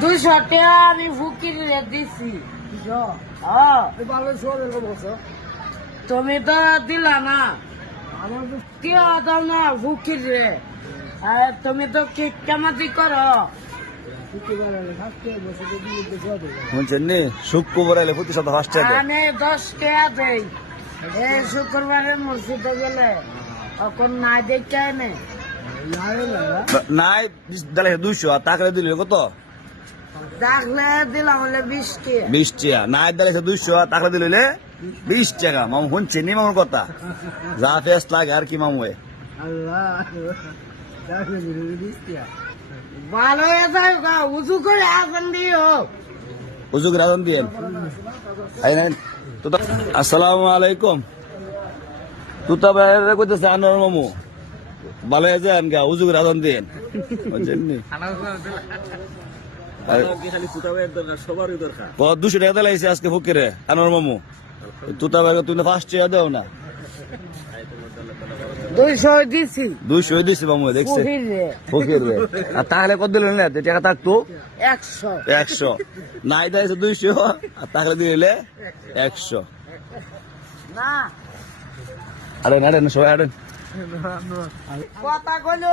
দুইশো টাকা আমি ফুকির দিছি। হ্যাঁ তুমি তো দিলা না। আমার তো কেউ দাও না ফুকির রে। তুমি তো কি কেমাতি করো। ছুটি বেড়ালে থাকতে বসে তো দিয়ে তো শোয়া দেবে। শুনছেন নি? শুক্রবার এলে প্রতি সপ্তাহ ফার্স্ট আমি দশ টাকা দেই। এই শুক্রবারে মসজিদে গেলে। তখন না দেখে নে লাগে না নাই দিলে দুইশো আর তাকে দিলে কত? বিশ টাকা নাই দিলে দুইশো আর তাকে দিলে বিশ টাকা। মামু শুনছেন নি মামুর কথা। যা ফেস লাগে আর কি মামু ভালো করে আসন দিও। দিয়েন। আসসালামু আলাইকুম। তুতা বাইরে কইতেছে আনোয়ার মামু। ভালো আছে গা রাজন দিয়েন। বুঝছেন দুশো টাকা দিলাইছে আজকে ফকিরে আনোয়ার মামু। তুতা বাইরে তুই ফার্স্ট টাকা দেও না। দুইশো দিছি। দুইশো দিছি মামু দেখছে। ফকির। রে আর তাহলে কত দিলেন না টাকা থাকতো? একশো। একশো। নাই দিয়েছে দুইশো আর তাহলে দিলে একশো। না। আরে না সবাই আরেন কথা কইলে